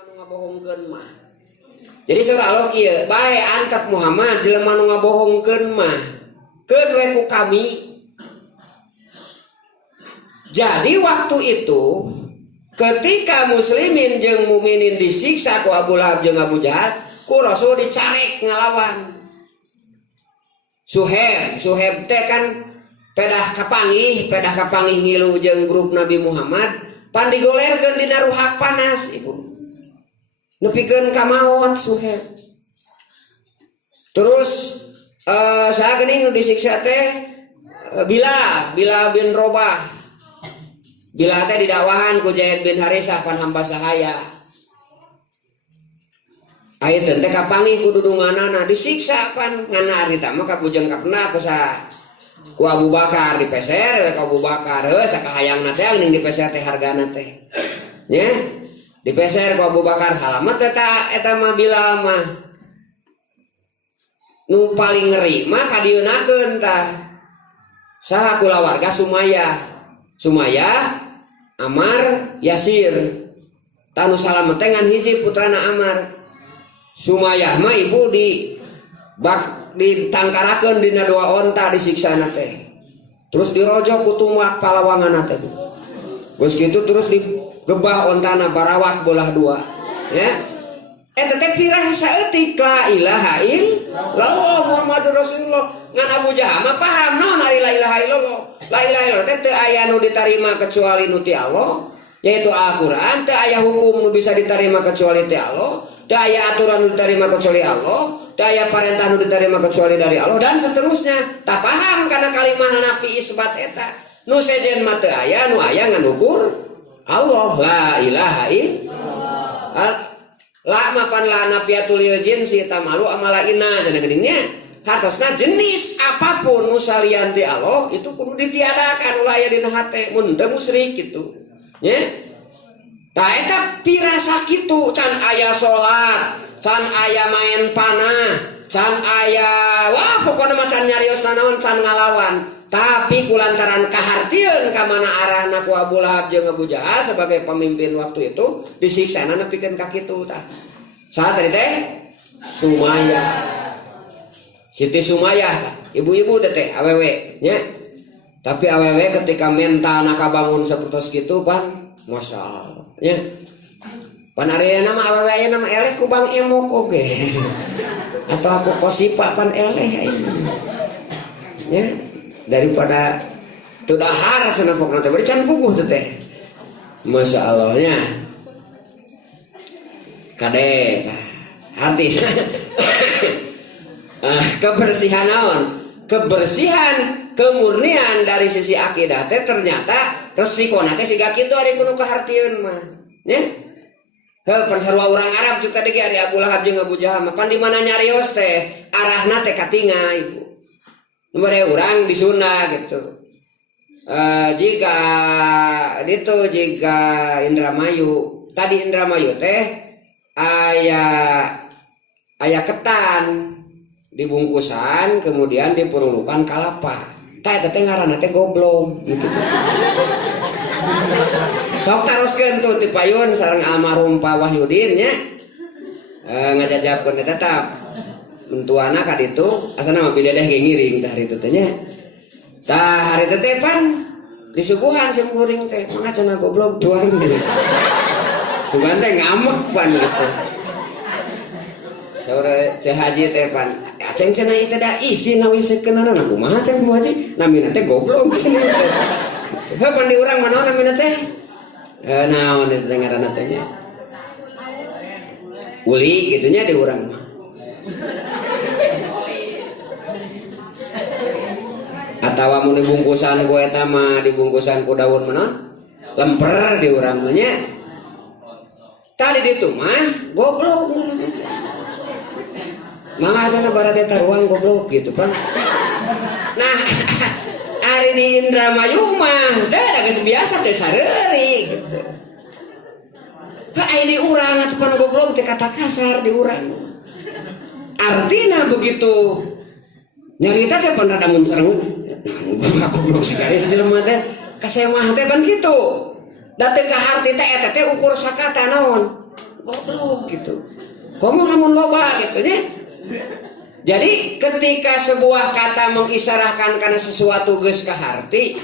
jelema nu ngabohongkeun mah. Jadi surah Allah kieu, bae antep Muhammad jelema nu ngabohongkeun mah. Keun we ku kami. Jadi waktu itu ketika muslimin jeung mukminin disiksa ku Abu Lahab jeung Abu Jahal, ku Rasul dicarek ngalawan. Suheb teh kan pedah kapangih ngilu jeung grup Nabi Muhammad pan digolerkeun dina ruhak panas ibu. Nepikeun ka maot Suheb. Terus saha geuning nu disiksa teh Bilal bin Robah. Bilal teh didakwahan ku Zaid bin Harisah pan hamba sahaya. Ayeuna teh kapangih ku dudunganana disiksa pan ngana ari teh mah kabujeng kapna ku Abu Bakar dipeser we ka Abu Bakar heuh sakahayangna teh geuning dipeser teh hargana teh. Nya dipeser ku Abu Bakar salamet eta mah Bilal mah. Nu paling ngeri mah kadieunnakeun tah. Saha kulawarga Sumayyah, Amar, Yasir. Tanu salamet teh ngan hiji putrana Amar. Sumayyah mah ibu ditangkarakeun dina 2 onta disiksana teh. Terus dirojok ku tumak palawanganna teh. Geus kitu terus digebah ontana barawak belah 2. Ya. Eta teh pirah saeutik la ilaha illallah Muhammadur Rasulullah. Ngan Abu Jahal mah paham naon ari la ilaha illallah. La ilaha illallah teh teu aya nu ditarima kecuali nu ti Allah, yaitu Al-Qur'an. Teu aya hukum nu bisa diterima kecuali ti Allah. Teu aya aturan nu diterima kecuali Allah. Teu aya perintah nu diterima kecuali dari Allah dan seterusnya. Tak paham karena kalimah nafi isbat eta. Nu sejen mah teu aya, nu aya ngan ukur Allah. La ilaha illallah. La mapan la nafiatul jinsi tamalu amalaina cenah geuning nya. Hartosna jenis apapun nu salian ti Allah itu kudu ditiadakan ulah aya dina hate mun teu musyrik kitu. Nya. Tah eta pirasa kitu can aya salat, can aya main panah, can aya wah pokona mah can nyariosna naon can ngalawan. Tapi kulantaran kahartieun ka mana arahna ku Abu Lahab jeung Abu Jahal sebagai pemimpin waktu itu disiksana nepikeun ka kitu tah. Saha tadi teh? Sumayyah. Siti Sumayyah, ibu-ibu teh awewe nya. Tapi awewe ketika mental nakabangun sapertos kitu pan Masya Allah nya. Pan areuna mah awewe aya nama eleh ku Bang Emok oge. Atau aku kosipa pan eleh ayeuna. Nya daripada teu dahar cenah pokna teh bari can puguh teh. Masya Allah nya. Kade hati. Kebersihan naon? Kebersihan, kemurnian dari sisi akidah teh ternyata resikona teh siga kitu ari kudu kahartieun mah. Nya? Heuh persarua urang Arab juga teh ari Abu Lahab jeung Abu Jahal mah pan di mana nyarios teh arahna teh ka tinga ibu. Nu bare urang di Sunda gitu. Jika Indramayu, tadi Indramayu teh aya ketan dibungkusan kemudian dipurulukan kalapa. Tah eta teh ngaranna teh goblok gitu. Sok taroskeun tuh ti payun sareng almarhum Pak Wahyudin nya. Ngajajabkeun eta tetap mentuana ka ditu asana mah bidedeh ge ngiring tah hari teh nya. Tah hari teh pan disuguhan sim kuring teh mangga cenah goblok tuang gitu. Sugan teh ngamek pan gitu. Saura Ceh Haji teh pan aceng cenah ieu teh da isi nawiskeunana kumaha ceng Bu Haji namina teh goblok cenah teh. Heuh pan di urang mah naon namina teh? Naon eta ngaranna teh nya? Uli gitu nya di urang mah. Atawa mun dibungkusan ku eta mah dibungkusan ku daun mana? Lemper di urang mah nya. Tadi ditu mah goblok. Mangga sana barade taruang goblok gitu kan. Nah, ari di Indramayu mah da geus biasa teh sareuri gitu. Ai di urang atuh pan goblok teh kata kasar di urang. Artina begitu nyarita teh pan rada mun sareng. Nah, goblok sagari jelema teh kasemah teh pan kitu. Da teu kaharti teh eta teh ukur sakata naon? goblok gitu. Komo lamun loba gitu nya. Jadi ketika sebuah kata mengisarahkan karena sesuatu geus kaharti,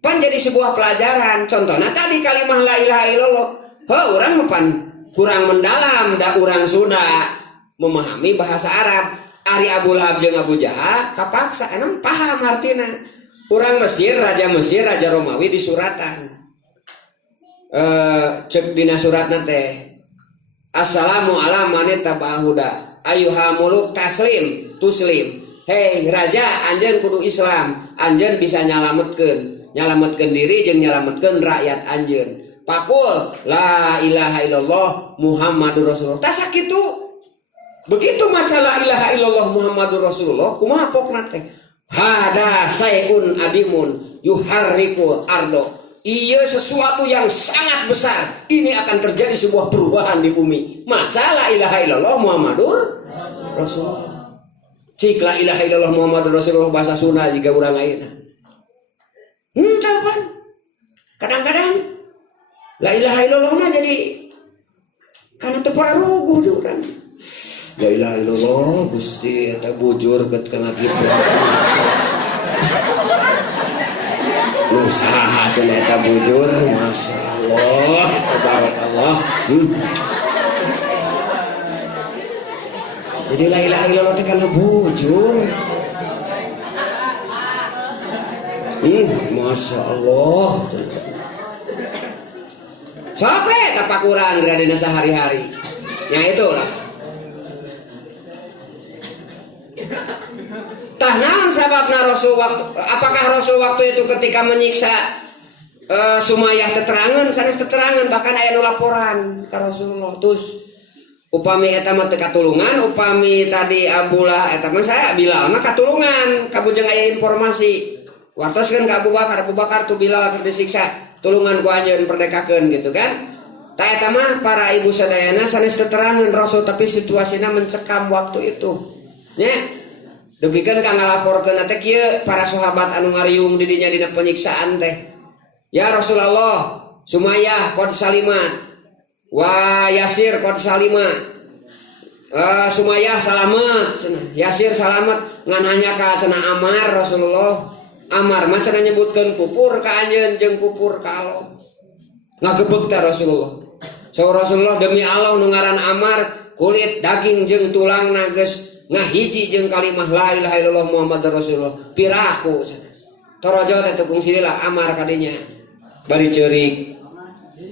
pan jadi sebuah pelajaran. Contohnya tadi kalimah la ilaha illallah. Urang pan kurang mendalam da urang Sunda memahami bahasa Arab. Ari Abu Lahab jeung Abu Jahal kapaksa enam paham artina. Urang Mesir, Raja Romawi di suratan. Cek dina suratna teh. Assalamu ala man tabahuda. Ayuha muluk tuslim. Hei raja, anjeun kudu Islam. Anjeun bisa nyalametkeun diri jeung nyalametkeun rakyat anjeun. Pakul la ilaha illallah Muhammadur Rasulullah. Tah sakitu. Begitu maca la ilaha illallah Muhammadur Rasulullah, kumaha pokna teh? Hada sayun adimun yuharrikul ardo. Iya sesuatu yang sangat besar. Ini akan terjadi sebuah perubahan di bumi. Maca la ilaha illallah Muhammadur Rasulullah. Cik la ilaha illallah Muhammadur Rasulullah bahasa Sunda juga urang ayeuna. Henteu pan. Kadang-kadang la ilaha illallah mah jadi kana teu pararuguh di urang. La ilaha illallah Gusti eta bujur ket kana kitu. Usaha cenah eta bujur, masyaallah, tabarakallah. Jadi la ilaha illallah teh kana bujur. Masyaallah. Sampai tapakuran gradena sehari-hari. Ya itulah. Tah naon sababna Rasul waktu, apakah Rasul waktu itu ketika menyiksa Sumayyah teterangan sanes teterangan bahkan aya nu laporan ka Rasulullah terus upami eta mah teu katulungan upami tadi Abdullah eta mah saya Bilal mah katulungan kabujeng aya informasi wartoskeun ka Abu Bakar tuh Bilal keur disiksa tulungan ku anjeun perdekakeun gitu kan. Tah eta mah para ibu sadayana sanes teterangan Rasul tapi situasinya mencekam waktu itu nya. Dugikeun ka ngalaporkeun teh kieu para sahabat anu ngariung di dinya dina penyiksaan teh. Ya Rasulullah, Sumayyah qad salimat. Wa Yasir qad salimat. Sumayyah salamet cenah. Yasir salamet ngan hanya ka cenah Ammar Rasulullah. Ammar mah cenah nyebutkeun kupur ka anjeun jeung kupur ka Allah. Ngagebeg ta Rasulullah. So Rasulullah demi Allah nu ngaran Ammar kulit daging jeung tulangna geus ngahiji jeung kalimah la ilaha illallah Muhammadur Rasulullah piraku torojo teh tukung sinilah Ammar kadinya bari ceurik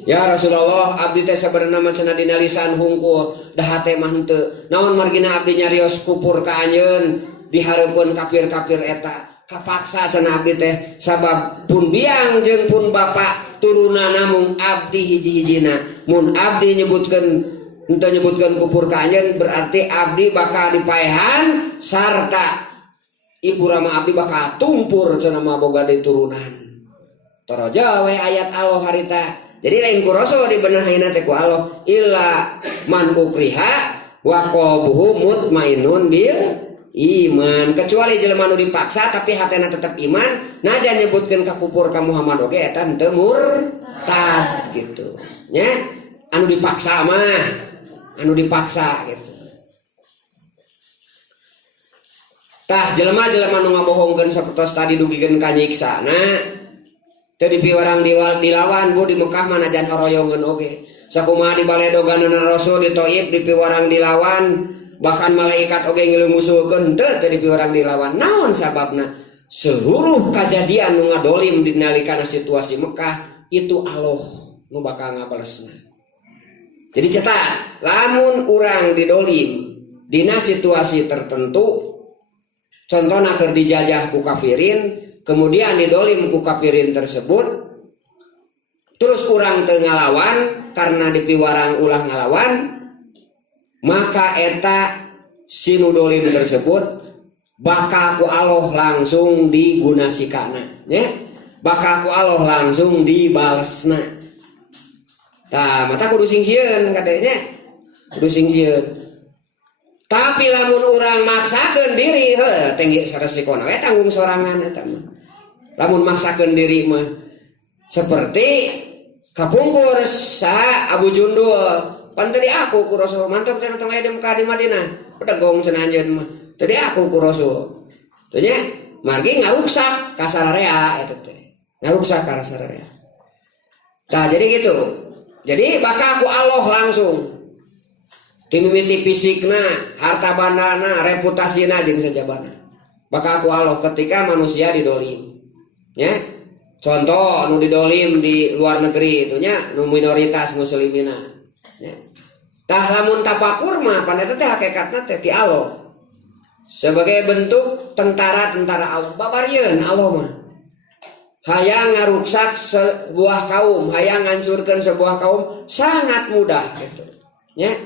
ya Rasulullah abdi teh sabenerna mah cenah dina lisan hungkul dah hate mah henteu naon margina abdi nyarios kupur ka anjeun dihareupeun kafir-kafir eta kapaksa cenah abdi teh sabab pun biang jeung pun bapa turunana mung abdi hiji-hijina mun abdi nyebutkeun untuk nyebutkan kupur kanjen berarti abdi bakal dipaehan sarta ibu rama abdi bakal tumpur cenah mah boga diturunan. Torojo we ayat Allah harita. Jadi lain ku Rasul dibenaheuna teh ku Allah illa man ukriha wa qalbuhu mutmainnun bil iman. Kecuali jelema nu dipaksa tapi hatena tetap iman, najan nyebutkeun ka kupur ka Muhammad oge eta henteu murtad gitu. Nya anu dipaksa mah anu dipaksa gitu. Tah jelema-jelema nu ngabohongkeun sapertos tadi dugikeun ka nyiksana teu dipiwarang dilawan bu di Mekah mana jan horoyongeun oge. Sakumaha di baledoganana Rasul di Thaif dipiwarang dilawan bahkan malaikat oge ngileumusulkeun teu dipiwarang dilawan. Naon sababna? Seluruh kejadian nu ngadolim di nalikana situasi Mekah itu Allah nu bakal ngabalesna. Jadi cetak, lamun urang didolim dina situasi tertentu, contohna keur dijajah ku kafirin, kemudian didolim ku kafirin tersebut, terus urang teu ngalawan karena dipiwarang ulah ngalawan, maka eta sinu dolim tersebut bakal ku Allah langsung digunasikana, ya? Bakal ku Allah langsung dibalesna. Tah mata kudu singsieun kadenya kudu singsieun. Tapi lamun urang maksakeun diri heuh tenggi saresikona we tanggung sorangan eta mah. Lamun maksakeun diri mah seperti kapungkur sa Abu Jundul pan tadi aku ku Rasul mantok cenah tong aya di Mekah di Madinah pedegong cenah anjeun mah tadi aku ku Rasul teh nya margi ngaruksak ka sararea eta teh ngaruksak ka sararea tah jadi gitu jadi bakal ku Allah langsung timimiti fisikna harta bandana reputasina jeung sajabana bakal ku Allah ketika manusia didolim ya contoh nu didolim di luar negeri itunya nu minoritas muslimina ya. Tah lamun tapakur mah pan eta teh hakikatna teh ti Allah sebagai bentuk tentara-tentara Allah babarieun Allah mah hayang ngaruksak sebuah kaum hayang ngancurkeun sebuah kaum sangat mudah gitu ya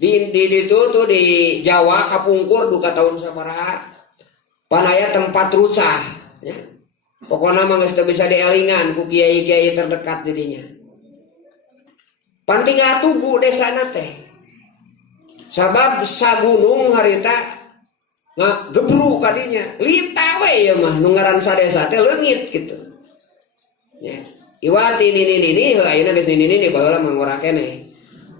di itu tuh di Jawa kapungkur duka tahun sabaraha pan aya tempat rucah ya pokoknya mah geus teu bisa dielingan ku kiai-kiai terdekat didinya. Pan tinggal tugu desana teh. Sabab sagunung harita ngagebru kadinya. Lita we ya mah nu ngaran sadesa teh leungit gitu. Ya. Iwati nini ayeuna geus nini baheula mangora keneh.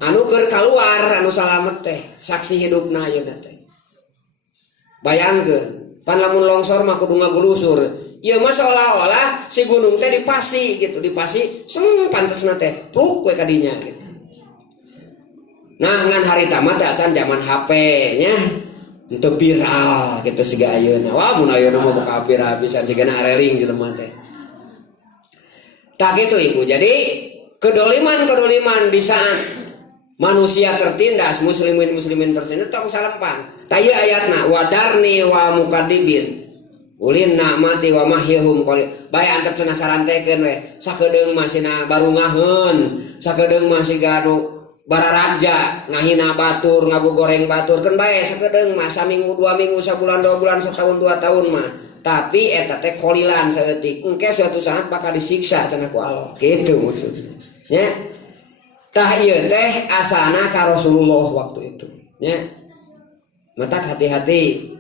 Anu keur kaluar anu salamet teh saksi hidupna ayeuna teh. Bayangkeun, pan lamun longsor mah kudu ngagulusur. Ya mah seolah-olah si gunung teh dipasi gitu, dipasi pantesna teh pluk we kadinya gitu. Nah ngan harita mah teh acan zaman HP nya untuk viral gitu siga ayeuna. Wah mun ayeuna mah buka viral bisa cigana areling jelema teh. Tak gitu Ibu. Jadi kedoliman di saat manusia tertindas, muslimin tertindas tong salempang. Taya ayatna wadarni wa mukadibin. Ulin nakmati wa mahyahum qali bae antep cenah sarantekeun we sakedeung masina barungaheun sakedeung masih ganu bararaja ngahina batur ngagogoreng batur keun bae sakedeung mah saminggu 2 minggu sabulan 2 bulan setahun 2 tahun mah tapi eta teh qolilan saeutik engke suatu saat bakal disiksa cenah ku Allah kitu maksudnya nya tah ieu teh asana ka Rasulullah waktu itu nya matak hati-hati.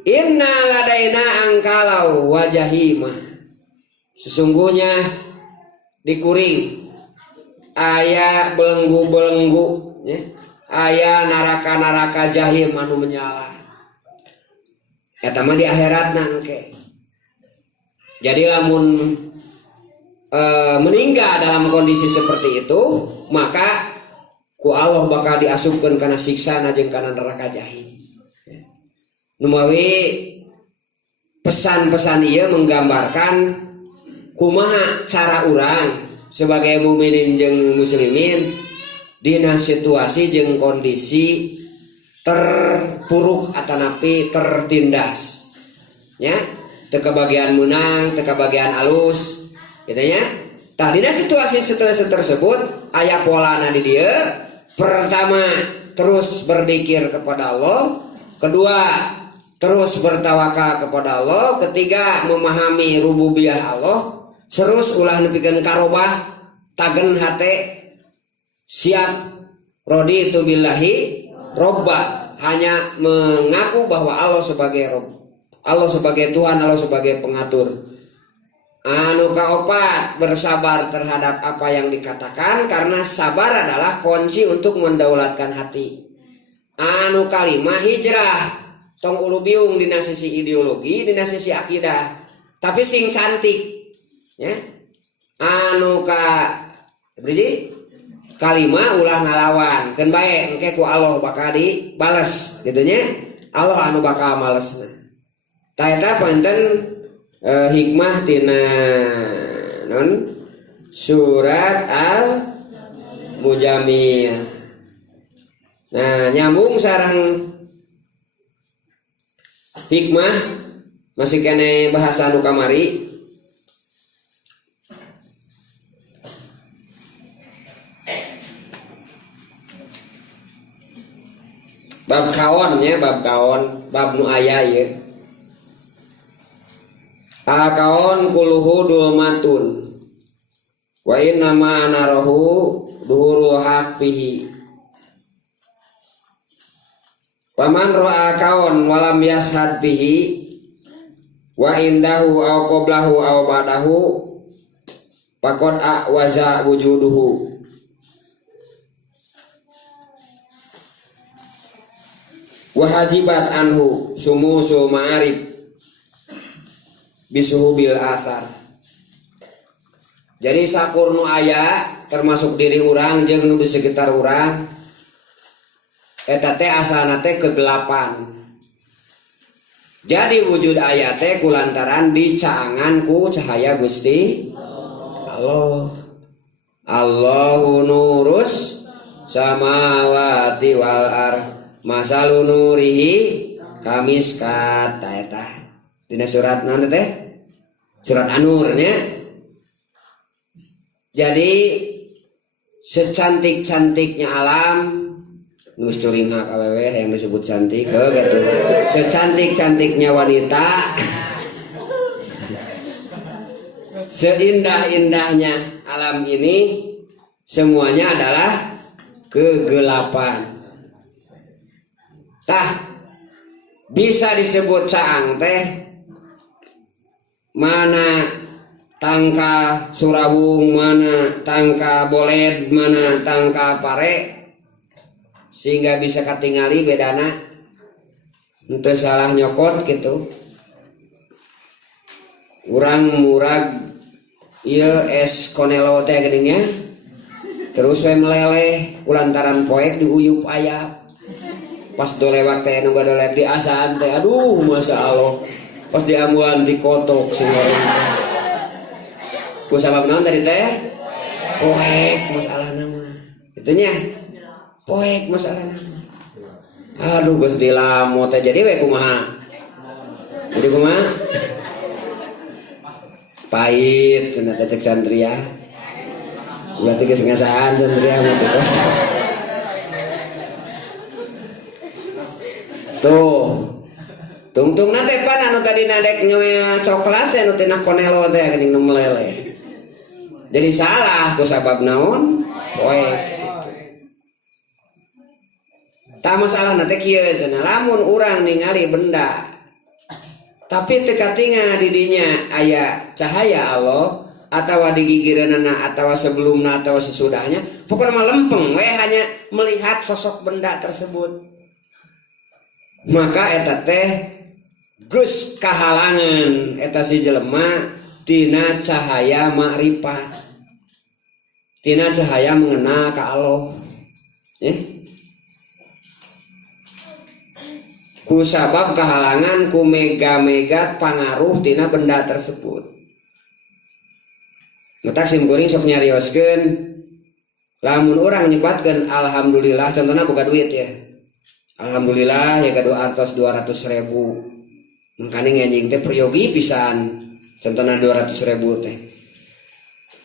Inna ladaina angkalau wajahimah sesungguhnya dikuring aya belenggu ya. Aya naraka jahim anu menyala eta mah di akhiratna engke jadi lamun meninggal dalam kondisi seperti itu maka ku Allah bakal diasupkeun kana siksana jeung kana neraka jahim. Numawi pesan-pesan ieu menggambarkan kumaha cara urang sebagai mukminin jeung muslimin dina situasi jeung kondisi terpuruk atanapi tertindas nya teu kabagian menang teu kabagian alus gitu nya tah dina situasi tersebut aya polana di dieu pertama terus berzikir kepada Allah kedua terus bertawakal kepada Allah ketiga memahami rububiyah Allah terus ulah nepikeun karobah tagen hate siap raditu billahi robba hanya mengaku bahwa Allah sebagai Rob Allah sebagai Tuhan Allah sebagai pengatur anu kaopat bersabar terhadap apa yang dikatakan karena sabar adalah kunci untuk mendaulatkan hati anu kalimah hijrah tong ulu biung dina sisi ideologi dina sisi akidah tapi sing cantik ya anu ka berarti kalimah ulah ngalawan keun bae engke ku Allah bakal dibales gitu nya Allah anu bakal malesna ta eta panten hikmah tina non surat al mujamil nah nyambung sareng hikmah masih kene bahasa anu kamari bab kaon ya bab nu aya ieu akaon kuluhu dulmatun wa inna ma anarahu duhuru haqfihi paman ro'a kaon walam yashad bihi wa indahu aw qablahu aw ba'dahu faqad a'waza wujuduhu wahajibat anhu sumusu ma'arif bisuhu bil asar. Jadi sakurnu aya termasuk diri orang jeung nu di sekitar orang eta teh asalna teh kegelapan. Jadi wujud aya teh kulantaran dicaangan ku cahaya Gusti Allah. Allahu nurus samawati wal ar masalu nurihi kamiskat eta dina surat naon teh surat An-Nur nya. Jadi secantik-cantiknya alam nus curing hak awewe yang disebut cantik gitu. Secantik-cantiknya wanita seindah-indahnya alam ini semuanya adalah kegelapan. Tah bisa disebut caang teh mana tangka surabung, mana tangka boled, mana tangka pare, sehingga bisa katingali bedana ente salah nyokot gitu. Urang murag ieu es konelo teh geuninnya terus we meleleh kulantaran poek diuyup ayap. Pas dolewak teh nu gadolek di asaan teh aduh masya Allah. Pas diambuan dikotok sing orang. Ku sabab naon tadi teh? Poek masalah nama. Itunya. Poek masalah nama. Aduh geus dilamo teh jadi we kumaha? Jadi kumaha? Pahit cenah teh cek santria. Berarti geus ngasaan santria mah teh. Tuh. Tungtung nate pan anu tadi nadek nyoya coklat anu tina konelo teh geuning nu meleleh. Jadi salah ku sabab naon? Poek gitu. Tak masalah nanti kieu cenah lamun urang ningali benda tapi teu katingal di dinya aya cahaya Allah atawa di gigireunana atawa sebelumna atawa sesudahnya pokoknya mah lempeng we hanya melihat sosok benda tersebut. Maka eta teh geus kahalangan eta si jelema tina cahaya makrifat, tina cahaya mengenal ka Allah. Ku sabab kahalangan ku mega-mega pangaruh tina benda tersebut. Matak sim kuring sok nyarioskeun lamun urang nyebatkeun alhamdulillah contohna boga duit ya. Alhamdulillah ya kadu artos 200.000. Makanya nganjing teh priyogi pisan contohnya 200.000 teh.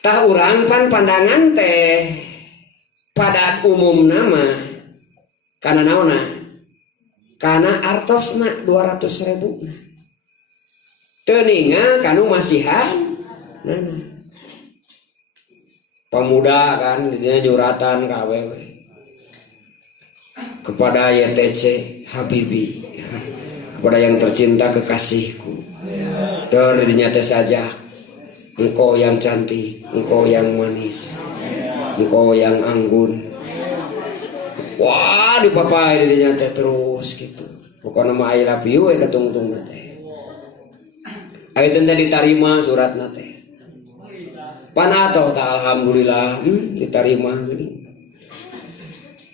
Tah urang pan pandangan teh pada umum nama karena naona karena artosna 200.000 teninga kanu masihan nana pemuda kan dinya juratan ka awewe kepada YTC Habibi kepada yang tercinta kekasihku. Dirinya teh saja engkau yang cantik, engkau yang manis, engkau yang anggun. Wah dipapai dirinya teh terus gitu. Pokoknya mah I love you we ketungtung teh. Ayo teh diterima surat teh. Panatoh ta alhamdulillah diterima geuning.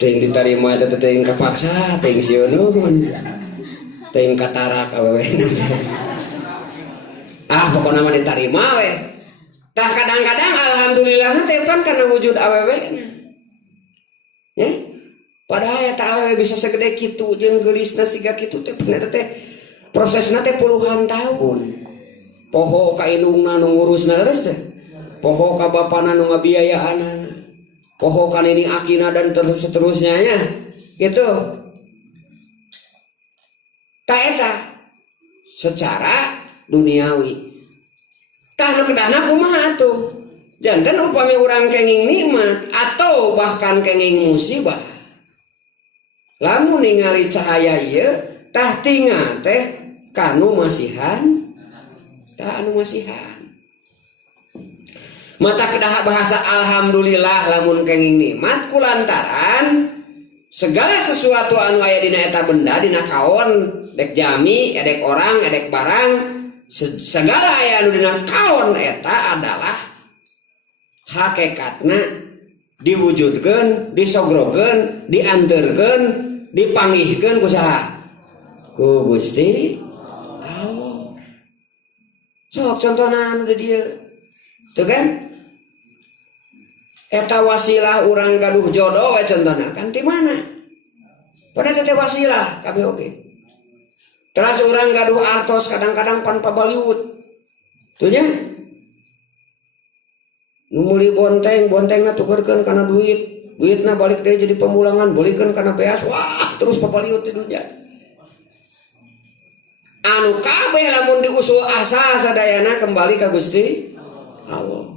Teh diterima teh teh kapaksa teh sieun teh katarak awewe. Pokoknya mah diterima we. Tah kadang-kadang alhamdulillah teh pan karena wujud awewe nya. Ya. Padahal ya awewe bisa segede kitu jeung geulisna siga kitu teh ternyata teh prosesna teh puluhan tahun. Poho ka indungna nu ngurusna leres teh. Poho ka bapana nu ngabiayaanana. Poho ka nini akina dan seterusnya nya. Gitu. Ta eta secara duniawi. Tah nu kedahna kumaha atuh? Janten upami urang kenging nikmat atau bahkan kenging musibah. Lamun ningali cahaya ieu tah tinggal teh kanu masihan, tah anu masihan. Mata kedah bahasa alhamdulillah lamun kenging nikmat kulantaran segala sesuatu anu aya dina eta benda dina kaon dek jami edek orang edek barang segala aya anu dina kaon eta adalah hakikatna diwujudkeun disogrogeun dianterkeun dipanggihkeun ku saha ku Gusti Allah. Sok contohna anu di dieu tuh kan eta wasilah urang gaduh jodoh we contohna kan ti mana? Pada teh wasilah kabeh oge. Terus urang gaduh artos kadang-kadang pan pabaliut. Tuh nya. Nu meuli bontengna tukerkeun kana duit. Duitna balik deui jadi pemulangan, bolikeun kana beas. Wah, terus pabaliut di dunya. Anu kabeh lamun diusul asa sadayana kembali ka Gusti Allah.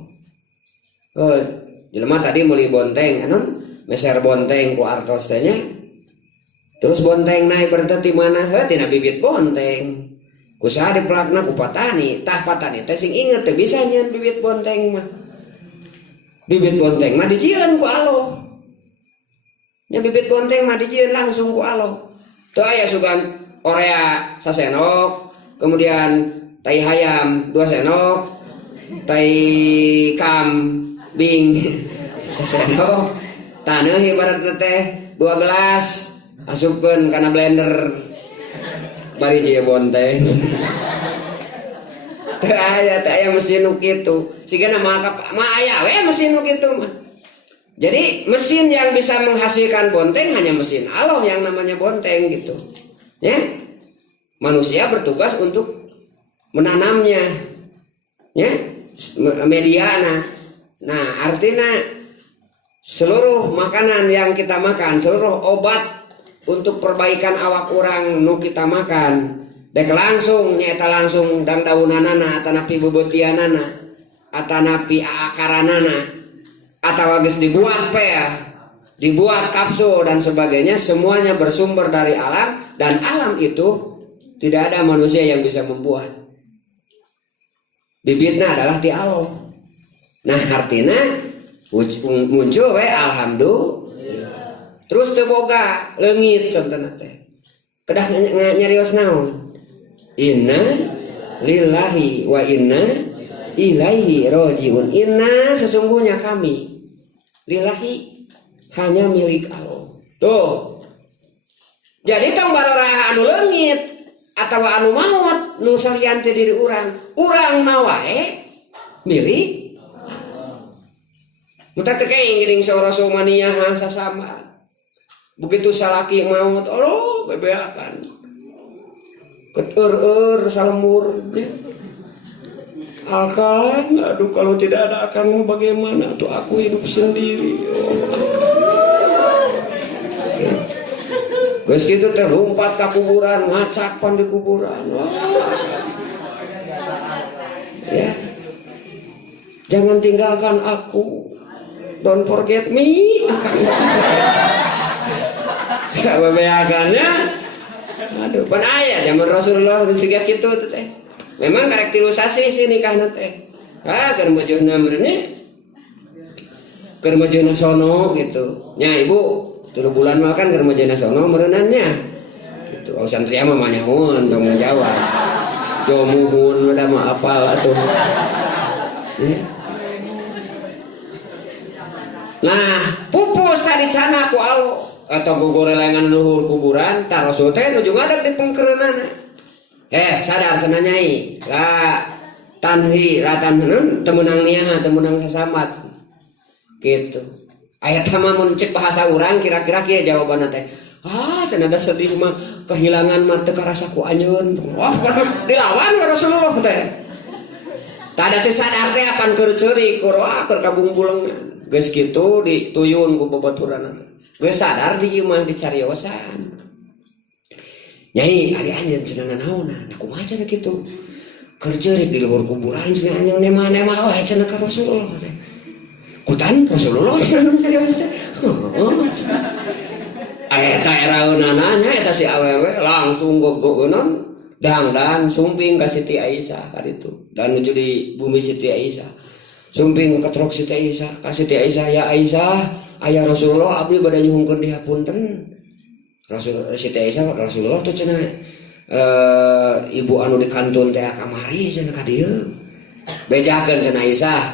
Jelema tadi meuli bonteng anon meser bonteng ku artos teh nya. Terus bonteng naik berarti mana? Tina bibit bonteng. Ku saha dipelakna ku patani, tah patani teh sing inget teh bisa nyeun bibit bonteng mah. Bibit bonteng mah dijieun ku Allah. Nya bibit bonteng mah dijieun langsung ku Allah. Teu aya sugan orea sasenok, kemudian tai hayam 2 senok, tai kambing sasenok, taneuh ibaratna teh 2 gelas asupkeun kana blender bari je bonteng. Teu aya mesin nu kitu. Sigana mah aya we mesin nu kitu mah. Jadi mesin yang bisa menghasilkan bonteng hanya mesin Allah yang namanya bonteng gitu. Ya. Manusia bertugas untuk menanamnya. Ya, mediana. Nah, artinya seluruh makanan yang kita makan, seluruh obat untuk perbaikan awak orang nu kita makan dek langsung nyata langsung dang daunanana atanapi bebetianana atanapi akaranana atau geus dibuat dibuat kapsul dan sebagainya, semuanya bersumber dari alam dan alam itu tidak ada manusia yang bisa membuat. Bibitnya adalah di Allah. Nah artinya muncul we alhamdulillah. Terus teu boga leungit contohna teh. Kedah nyarios naon? Inna lillahi wa inna ilaihi rajiun. Inna sesungguhnya kami lillahi hanya milik Allah. Tuh. Jadi tong bararaha anu leungit atawa anu maot nu salian teh diri urang. Urang mah wae milik muta teh geuning sauraso mania sasama. Begitu salaki maut, Allah bebeakan. Keter salemur. Akang, aduh kalau tidak ada akang bagaimana tuh aku hidup sendiri. Geus kitu teh lompat ka kuburan, ngacapan di kuburan. Ya. Jangan tinggalkan aku. Don't forget me. Kebeakannya, aduh, pan aya zaman Rasulullah siga kitu teh. Memang karakterisasi sih nikahna teh. Keur bojona meureun keur bojona sono gitu. Nya ibu, 3 bulan mah kan keur bojona sono meureunannya. Gitu. Oh santria mah manyahoun tanggung jawab. Jo muhun mah mah apal atuh. Nah, pupus tadi cana ku Allah. Atau gogorelengan luhur kuburan ta Rasul teh nuju ngadeg di pengkeureunana. Sadar sananyai. La tanhi la tanheun teu meunang niaha teu meunang sasamat. Gitu. Aya teh mah mun cek bahasa urang kira-kira kieu jawabanna teh. Cenah da sedih mah kehilangan mah teu karasa ku anjeun. Wah, dilawan ka Rasulullah teh. Tada teh sadar teh akan keur ceurik, keur kabungbulengan. Geus kitu dituyun ku babaturanna. Gue sadar di imah dicariosan. Nyai ari anjeun cenah naonna, aku maca kitu. Keur ceurik di luhur kuburan cenah anjeun nema-nema wae cenah ka Rasulullah teh. Kutan Rasulullah cenah nyarios teh. Eta eraeunana nya eta si awewe langsung gog-gogeun dangdan sumping ka Siti Aisyah kaditu. Dan nuju di bumi Siti Aisyah. Sumping ketrok Siti Aisyah, ka Siti Aisyah, ya Aisyah, Ayah Rasulullah abdi bade nyuhungkeun dihapunten. Siti Aisyah Rasulullah tuh cenah ibu anu di kantun teh kamari cenah ka dieu. Bejakeun cenah Aisyah.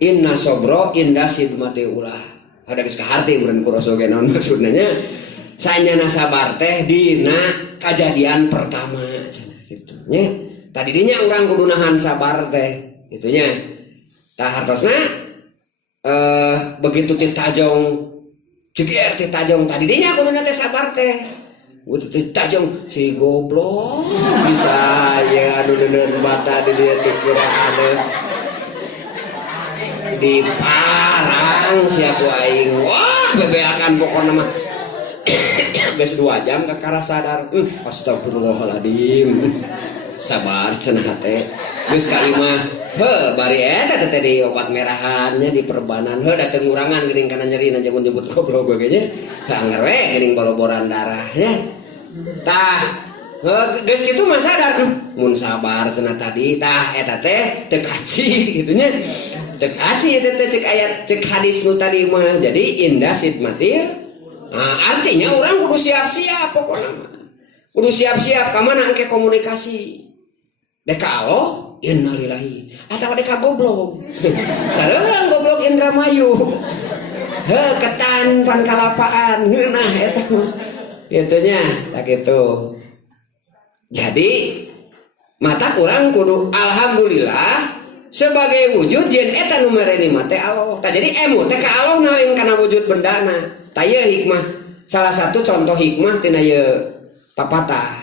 Inna sobro inda sidmati ulah. Ada geus kaharti meureun ku Rasul ge naon maksudna nya. Sanyana sabar teh dina kajadian pertama cenah kitu nya. Tadi dinya urang kudu nahan sabar teh kitu nya. Tah hartosna begitu titajong ceger titajong tadi dinya kudu teh sabar teh. Begitu titajong si goblok bisa ya anu deuneur bata di dieu teh kiraane di parang siapa aing wah bebeakan pokokna mah geus 2 jam kakara sadar astagfirullahaladzim sabar cenah teh geus ka imah bari eta teh di obat merahannya di perbanan dateng ngurangan geuning kana nyeri na jamun nyebut goblok ge nya anger we geuning baloboran darahnya tah geus kitu mah sadar mun sabar cenah tadi tah eta teh teu kaci kitu nya teu kaci eta teh cek ayat cek hadis nu tadi mah jadi indah sidmati. Nah, artinya orang kudu siap-siap pokoknya kudu siap-siap kamana engke komunikasi deka Allah innalillahi atawa deka goblok sareung goblok Indramayu ketan pan kalapaan nah eta kitu nya tak kitu jadi mata urang kudu alhamdulillah sebagai wujud yen eta nu mareni mah teh Allah tah jadi emu teh ka Allah nalin kana wujud bendana. Taya hikmah salah satu contoh hikmah tina ye papatah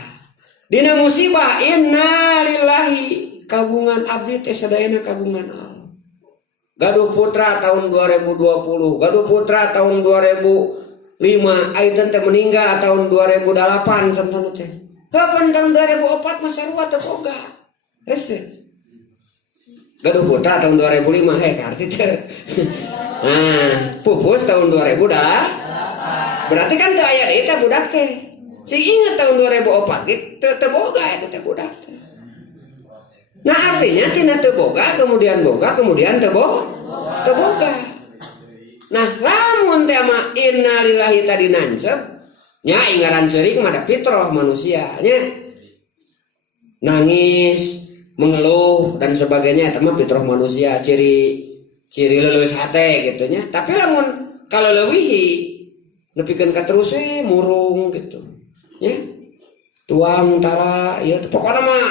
dina musibah inna lillahi kagungan abdi teh sadayana kagungan Allah. Gaduh putra tahun 2020 gaduh putra tahun 2005 ayeuna teh meninggal tahun 2008 santan teh kapan tahun 2004 mah sarua teu boga hese gaduh putra tahun 2005 karti teh nah pupus tahun 2000 dah berarti kan teu aya deui teh budak teh sing inget tahun 2004 gitu teu boga eta teh budak teh nah artinya tina teu boga kemudian teu boga nah lamun teh mah innalillahi tadi nancep nya ingaran ceurik mah da fitrah manusia nya nangis mengeluh dan sebagainya eta mah fitrah manusia ciri leuleus hate gitu nya tapi lamun kalau leuwihi nepikeun ka terus murung gitu ya tuang tara ya pokokna mah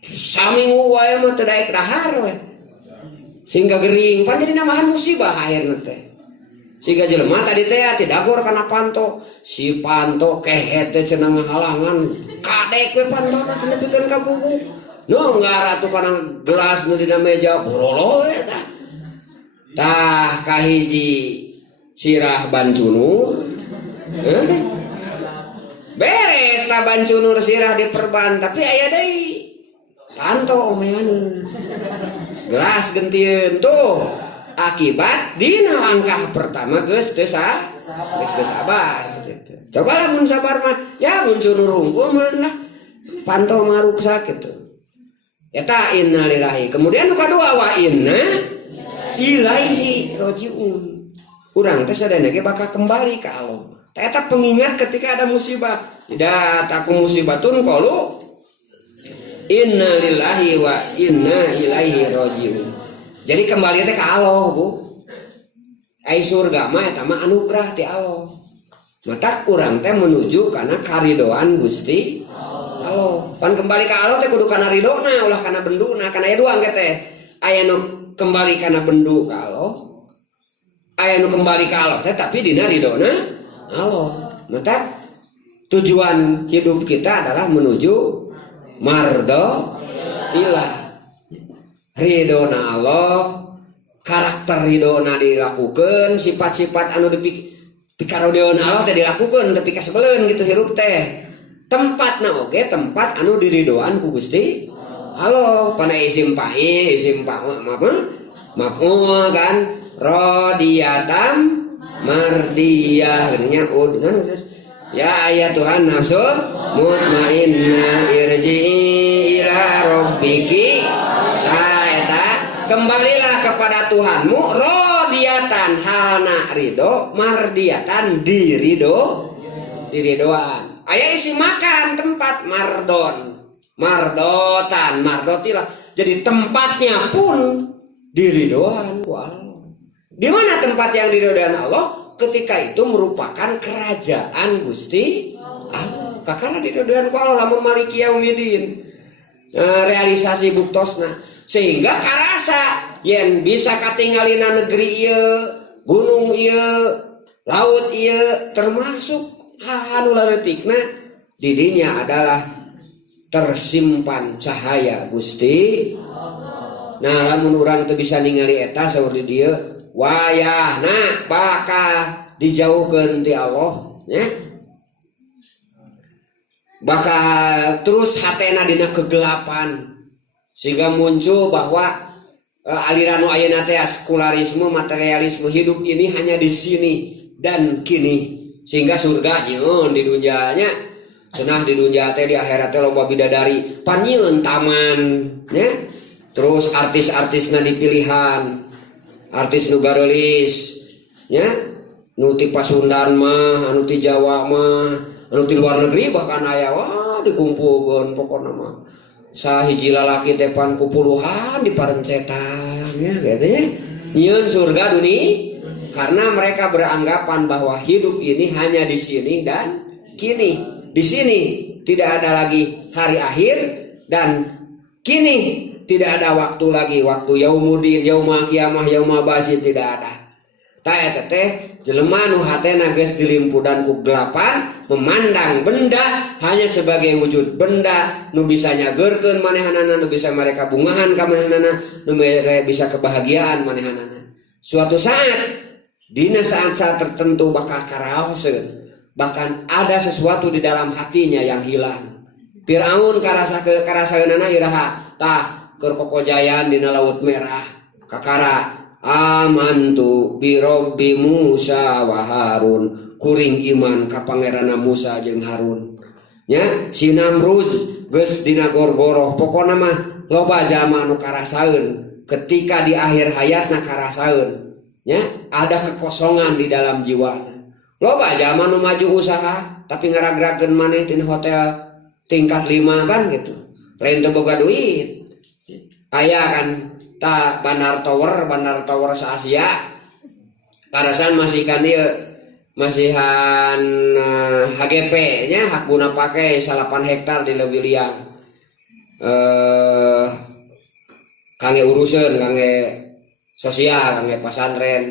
saminggu wae mah teu daek dahar we sehingga gering pan jadi namahan musibah akhirna teh siga jelema tadi teh ti dagor kana panto si panto kehet teh cenah ngahalangan kadek we pantona teh nepikeun ka bubuk no ngara tuh kana gelas nu dina meja borolo eta tah kahiji sirah bancunur beres tah bancunur sirah diperban tapi aya deui panto omean gelas gentieun tuh akibat dina langkah pertama geus teu sabar gitu. Coba lamun sabar mah ya bancunur unggul meureun panto mah ruksak gitu eta innalillahi kemudian nu kadua wa inna ilaihi rajiun urang teh sadayana ge bakal kembali ka Allah. Eta pengingat ketika ada musibah. Tidak taku musibatun qalu inna lillahi wa inna ilaihi rajiun. Jadi kembali teh ka Allah, Bu. Ai surga mah eta mah anugerah ti Allah. Mata urang teh menuju kana karidoan Gusti Allah. Pan kembali ka Allah teh kudu kana ridona ulah kana benduna, kana aya duang teh. Aya nu kembali kana bendu ka Allah. Aya nu kembali ka Allah teh tapi dina ridona Allah. Maka tujuan hidup kita adalah menuju mardotillah. Ridona Allah, karakter ridona dilakukan, sifat-sifat anu dipikarodeun Allah teh dilakukan tapi kasebeleun gitu hirup teh. Tempatna oge tempat anu diridoan ku Gusti Allah. Pana isim fa'il, isim maf'ul kan rodiyatam mardiyah geunya kan ya ayat Tuhan nafsu mutmainnah irji'i ila rabbiki ta eta kembalilah kepada Tuhanmu rodiatan halna ridho, mardiatan diridoan. Aya isi makan tempat mardotan, mardotilah. Jadi tempatnya pun diridoan ku Allah. Di mana tempat yang diridoan Allah? Ketika itu merupakan kerajaan Gusti Allah. Kakana diridoan ku Allah lamun maliki yaumidin. Realisasi buktosna sehingga karasa yen bisa katingalina negeri ieu, gunung ieu, laut ieu, termasuk anu leutikna didinya adalah tersimpan cahaya Gusti. Nah lamun urang teu bisa ningali eta saur di dieu wayahna bakal dijauhkeun ti Allah nya. Bakal terus hatena dina kegelapan sehingga muncul bahwa aliran nu ayeuna teh sekularisme, materialisme, hidup ini hanya di sini dan kini, sehingga surga nyieun di dunya nya cenah di dunya teh di akhirat teh loba bidadari pan nyieun taman nya. Terus artis-artisna dipilihan, artis nu gareulis nya, nu ti Pasundan mah, anu ti Jawa mah, anu ti luar negeri bahkan aya wah dikumpulkeun pokona mah sahiji lalaki teh pan ku puluhan diparencetan ya gitu ya. Nyieun surga dunia karena mereka beranggapan bahwa hidup ini hanya di sini dan kini. Di sini tidak ada lagi hari akhir dan kini tidak ada waktu lagi, waktu yaumudin, yaumul kiamah, yaumul ba'ts tidak ada. Ta eta teh jelema nu hatena geus dilimpudan ku gelapan, memandang benda hanya sebagai wujud benda nu bisa nyageurkeun manehanana, nu bisa mereka bungahan ka manehanana, nu bisa kebahagiaan manehanana. Suatu saat dina saat-saat tertentu bakal karaoseun, bahkan ada sesuatu di dalam hatinya yang hilang. Firaun karasaeunana iraha tah keur kokojayan dina laut merah kakara amantu bi Rabbi Musa wa Harun, kuring iman ka pangeranna Musa jeung Harun nya. Si Namrud geus dina gorgoroh pokona mah loba jalma nu karasaeun ketika di akhir hayatna karasaeun nya ada kekosongan di dalam jiwana. Loba jalma nu maju usaha tapi ngaragrakeun maneh tina hotel tingkat 5 kan gitu, lain teu boga duit. Aya kan ta Bandar Tower se-Asia karasan masih kan dia masihan HGP nya hak guna pakai 8 hektar di Lewiliang kangge urusan kangge sosial kangge pasantren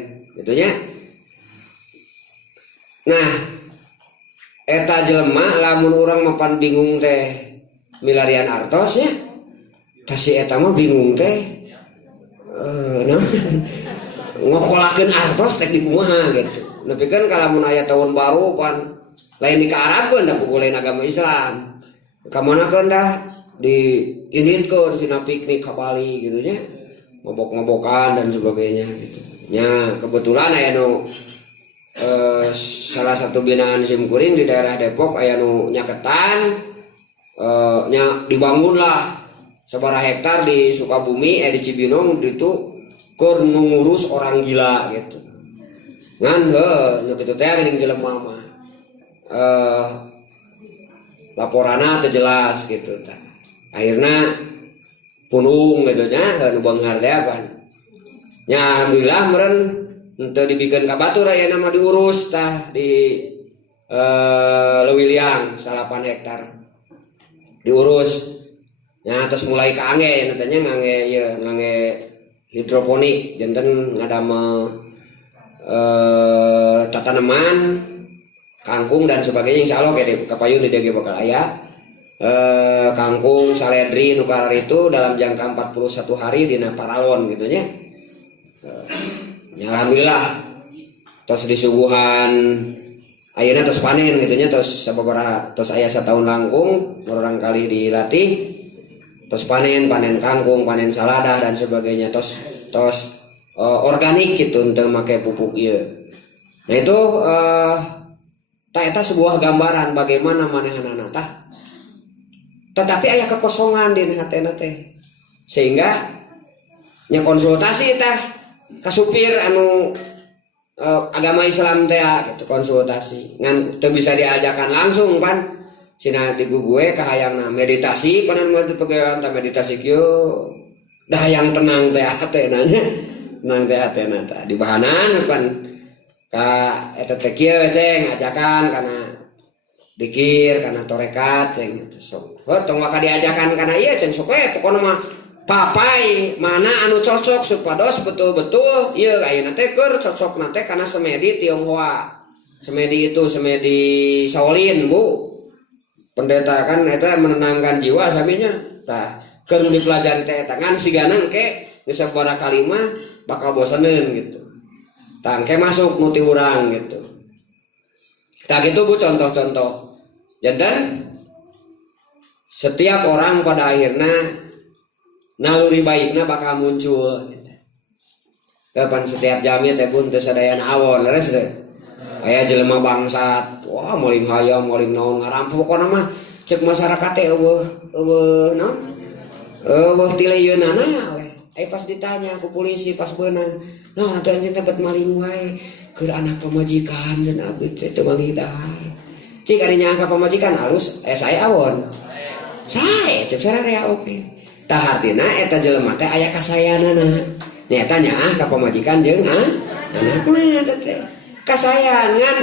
gitu nya. Nah eta jelema lamun urang mapan bingung teh milarian artos nya si eta mah bingung teh ngokolakeun artos tek di kumaha gitu. Nepikeun kalamun aya tahun baru pan lain dikaarapkeun da puguleun agama Islam. Ka manakeun dah diinitkeun sina piknik ka Bali gitu nya. Ngobok-ngobokan dan sebagainya gitu. Nya kebetulan aya nu salah satu binaan simkuring di daerah Depok aya nu nyaketan nya dibangunlah sabaraha hektar di Sukabumi di Cibinong itu keur ngurus orang gila gitu. Ngan nya kitu teh geuning jelema mah. Laporanna teu jelas gitu tah. Akhirna punung gitu nya nu beunghar teh apa. Nya alhamdulillah meureun teu dibikeun ka batur aya nama diurus tah di Lewiliang 8 hektar. Diurus. Ya terus mulai ke angge nantinya ngangge hidroponik janten ngadamel tanaman kangkung dan sebagainya insyaallah kayak kapayun di DG bakal aya kangkung saledri nukar itu dalam jangka 41 hari dina paralon gitu nya. Alhamdulillah tos disuguhan ayeuna tos panen gitu nya tos sababaraha tos aya satahun langkung urang kali dilatih tos panen kangkung, panen salada dan sebagainya, tos organik gitu untuk make pupuk ieu. Nah itu eta sebuah gambaran bagaimana manehanana tah. Tetapi aya kekosongan di hatena teh. Sehingga nya konsultasi tah kasupir anu agama Islam teh gitu konsultasi ngan teu bisa diajakan langsung pan cina di gue kahayangna meditasi panan mah pegawaian ta meditasi kieu dah yang tenang teh teh nanya tenang teh teh di bahanan pan ka eta teh kieu ceng ajakan kana dikir kana torekat ceng gitu sok tong maka diajakan kana ieu ceng sok pokona mah papai mana anu cocok supados betul-betul ieu ayeuna teh keur cocok nate kana semedi Tionghoa semedi itu semedi Shaolin Bu pendeta kan eta menenangkan jiwa sabinya tah keur dipelajari teh eta ngan sigana engke geus sabaraha kalimah bakal boseneun gitu tah engke masuk nu ti urang gitu tah gitu Bu contoh-contoh janten setiap orang pada akhirnya naluri baikna bakal muncul gitu. Kapan setiap jamnya teh pun teu sadayana awon leres teh aya jelema bangsat wah meuling hayam meuling naon ngarampu pokona mah cek masyarakat teh eueuh naon eueuh tileyeunana we ai pas ditanya ku polisi pas beunang naon atuh anjeun teh bet maling wae keur anak pamajikan cenah abdi teh teu manghidar cik ari nyangka pamajikan alus saya awon sae cek sararea oke tah artina eta jelema teh aya kasayanana nya eta nya ka pamajikan jeung anakna teh kasayan ngan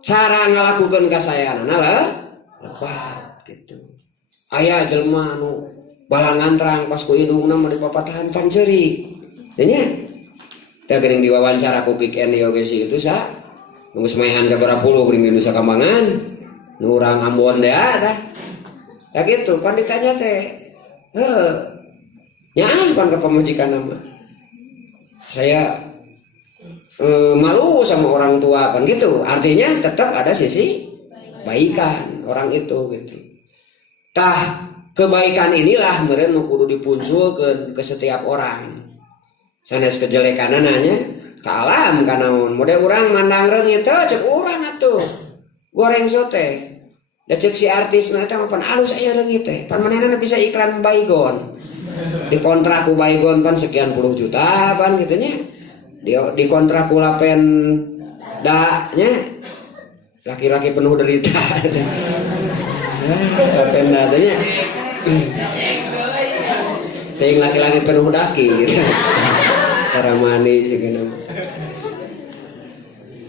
cara ngalakukeun kasayanana lah tepat gitu aya jelema anu balangan terang pas ku indungna mah dipapatahan panceurik nya teh geuning diwawancara ku Kiken oge si itu sa nu semaehan sabaraha puluh geuning di Nusa Kambangan nu urang Ambon teh dah tah gitu pan ditanya teh nyaan pan ke pemajikan nama saya malu sama orang tua kan gitu artinya tetap ada sisi baikan orang itu gitu tah kebaikan inilah meureun nu kudu dipunculkeun ke setiap orang sanes kejelekanana ka alam kanaon mode urang mandang reungit teh cek urang atuh goreng sote da cek si artis na eta mah pan alus aya leungit teh pan manehna bisa iklan Baygon dikontrak ku Baygon pan sekian puluh juta pan kitu nya dikontrak ku Lapen da nya laki-laki penuh derita Lapen da teh nya teuing laki-laki penuh daki gitu cara manis gitu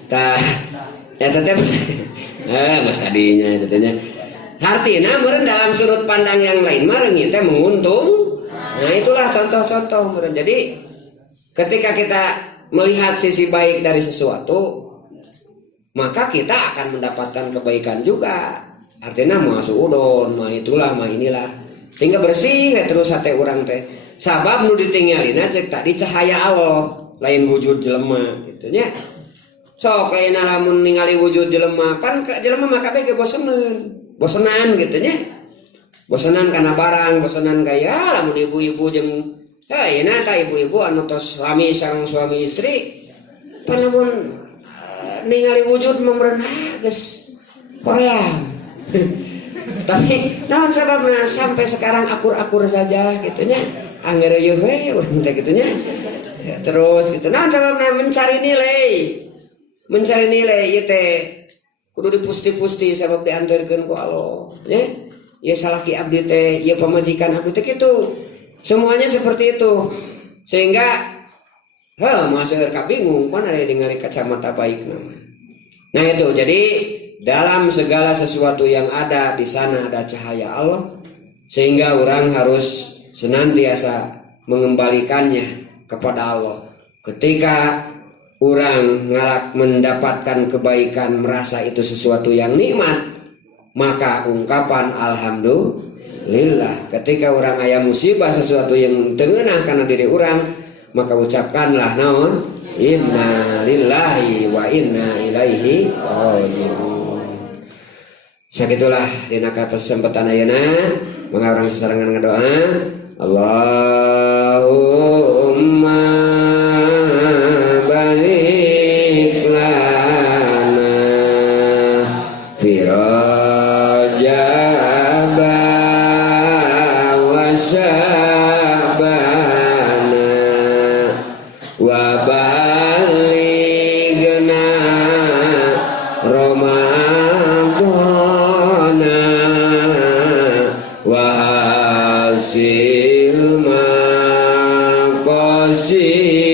tah eta teh berkadinya itu tanya. Artinya meureun dalam sudut pandang yang lain mah reungit teh menguntung. Nah itulah contoh-contoh meureun. Jadi ketika kita melihat sisi baik dari sesuatu, maka kita akan mendapatkan kebaikan juga. Artinya mah suudon, mah itulah, mah inilah. Sehingga bersih terus hate urang teh. Sabab nu ditinggalina cek tadi cahaya Allah, lain wujud jelema gitu nya. Sok kayaknya lamun ningali wujud jelema pan ka jelema mah kabeh ge bosenan gitu nya bosenan kana barang bosenan gaya lamun ibu-ibu jeung ayeuna ta ibu-ibu anu tos lami sareng suami istri pan lamun ningali wujud meureun geus hoream tapi naon sababna sampai sekarang akur-akur saja gitu nya angger yeuh we urang teh kitu nya terus gitu naon sababna mencari nilai ieu teh kudu dipusti-pusti sabab diantarkeun ku Allah nya ieu salaki abdi teh ieu pamajikan abdi teh kitu semuanya seperti itu sehingga masih kabingung pan aya ningali kacamata baik nama nah itu jadi dalam segala sesuatu yang ada di sana ada cahaya Allah sehingga orang harus senantiasa mengembalikannya kepada Allah ketika orang mendapatkan kebaikan merasa itu sesuatu yang nikmat maka ungkapan alhamdulillah ketika orang aya musibah sesuatu yang tengenah karena diri orang maka ucapkanlah naon inna lillahi wa inna ilaihi raji'un sakitulah dina kesempatan ayeuna mangga urang sesarengan ngadoa Allahumma Ramadana wa hasil maqasid